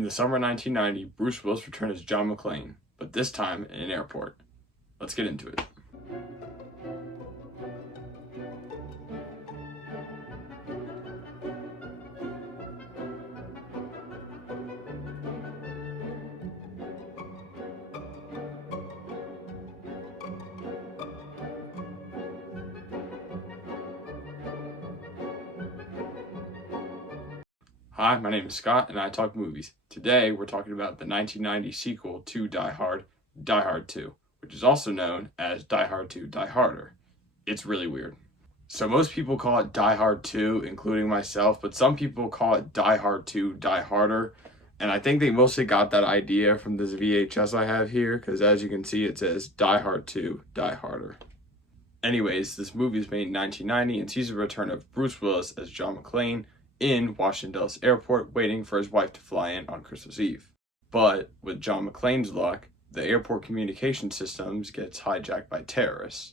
In the summer of 1990, Bruce Willis returned as John McClane, but this time in an airport. Let's get into it. Hi, my name is Scott, and I talk movies. Today, we're talking about the 1990 sequel to Die Hard, Die Hard 2, which is also known as Die Hard 2, Die Harder. It's really weird. So most people call it Die Hard 2, including myself, but some people call it Die Hard 2, Die Harder, and I think they mostly got that idea from this VHS I have here, because as you can see, it says Die Hard 2, Die Harder. Anyways, this movie was made in 1990 and sees the return of Bruce Willis as John McClane in Washington Dulles Airport, waiting for his wife to fly in on Christmas Eve. But with John McClane's luck, the airport communication systems gets hijacked by terrorists.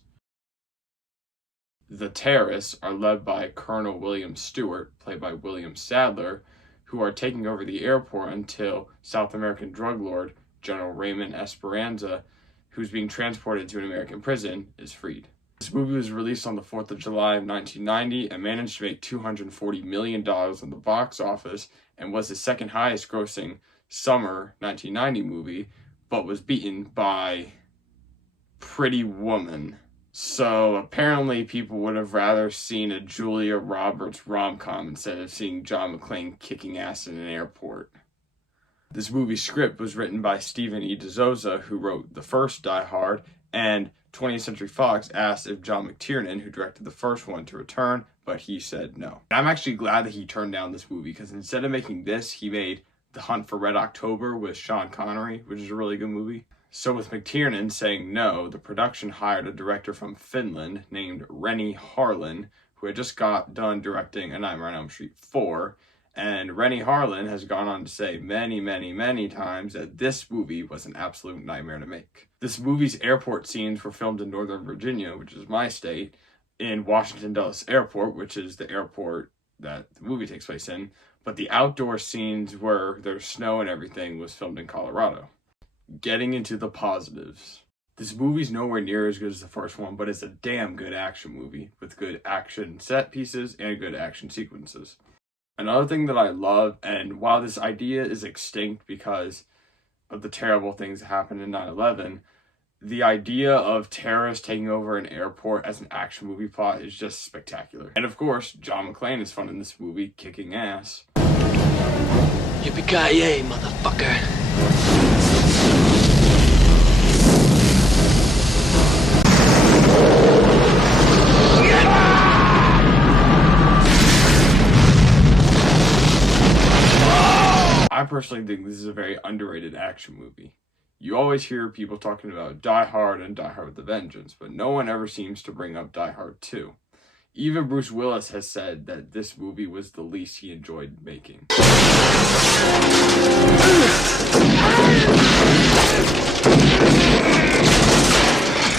The terrorists are led by Colonel William Stewart, played by William Sadler, who are taking over the airport until South American drug lord General Raymond Esperanza, who's being transported to an American prison, is freed. This movie was released on the 4th of July of 1990 and managed to make $240 million in the box office and was the second highest grossing summer 1990 movie, but was beaten by Pretty Woman. So apparently people would have rather seen a Julia Roberts rom-com instead of seeing John McClane kicking ass in an airport. This movie's script was written by Stephen E. DeZosa, who wrote the first Die Hard, and 20th Century Fox asked if John McTiernan, who directed the first one, to return, but he said no. I'm actually glad that he turned down this movie, because instead of making this, he made The Hunt for Red October with Sean Connery, which is a really good movie. So with McTiernan saying no, the production hired a director from Finland named Renny Harlin, who had just got done directing A Nightmare on Elm Street 4, and Renny Harlin has gone on to say many times that this movie was an absolute nightmare to make. This movie's airport scenes were filmed in Northern Virginia, which is my state, in Washington Dulles Airport, which is the airport that the movie takes place in, but the outdoor scenes where there's snow and everything was filmed in Colorado. Getting into the positives. This movie's nowhere near as good as the first one, but it's a damn good action movie with good action set pieces and good action sequences. Another thing that I love, and while this idea is extinct because of the terrible things that happened in 9/11, the idea of terrorists taking over an airport as an action movie plot is just spectacular. And of course, John McClane is fun in this movie, kicking ass. Yippee-ki-yay, motherfucker. I personally think this is a very underrated action movie. You always hear people talking about Die Hard and Die Hard with a Vengeance, but no one ever seems to bring up Die Hard 2. Even Bruce Willis has said that this movie was the least he enjoyed making.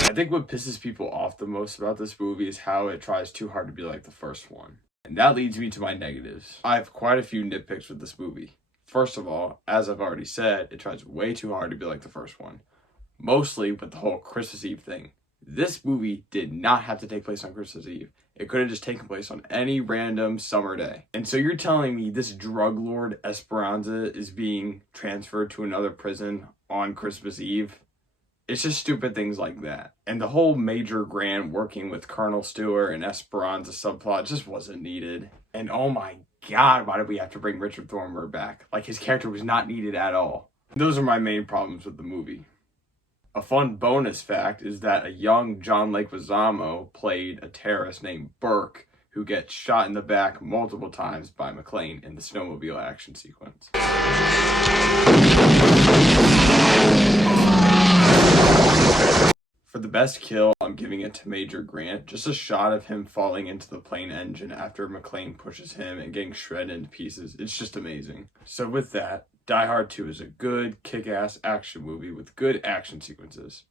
I think what pisses people off the most about this movie is how it tries too hard to be like the first one. And that leads me to my negatives. I have quite a few nitpicks with this movie. First of all, as I've already said, it tries way too hard to be like the first one. Mostly with the whole Christmas Eve thing. This movie did not have to take place on Christmas Eve. It could have just taken place on any random summer day. And so you're telling me this drug lord Esperanza is being transferred to another prison on Christmas Eve? It's just stupid things like that. And the whole Major Grant working with Colonel Stewart and Esperanza subplot just wasn't needed. And oh my God, why did we have to bring Richard Thornburg back? Like, his character was not needed at all. Those are my main problems with the movie. A fun bonus fact is that a young John Leguizamo played a terrorist named Burke, who gets shot in the back multiple times by McClane in the snowmobile action sequence. For the best kill, I'm giving it to Major Grant. Just a shot of him falling into the plane engine after McClane pushes him and getting shredded into pieces. It's just amazing. So with that, Die Hard 2 is a good, kick-ass action movie with good action sequences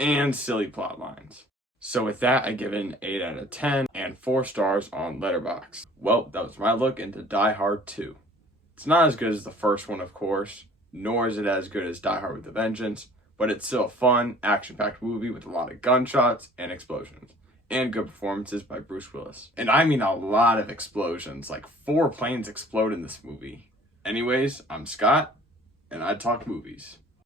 and silly plot lines. So with that, I give it an 8 out of 10 and 4 stars on Letterboxd. Well, that was my look into Die Hard 2. It's not as good as the first one, of course, nor is it as good as Die Hard with a Vengeance, but it's still a fun, action-packed movie with a lot of gunshots and explosions, and good performances by Bruce Willis. And I mean a lot of explosions, like 4 planes explode in this movie. Anyways, I'm Scott, and I talk movies.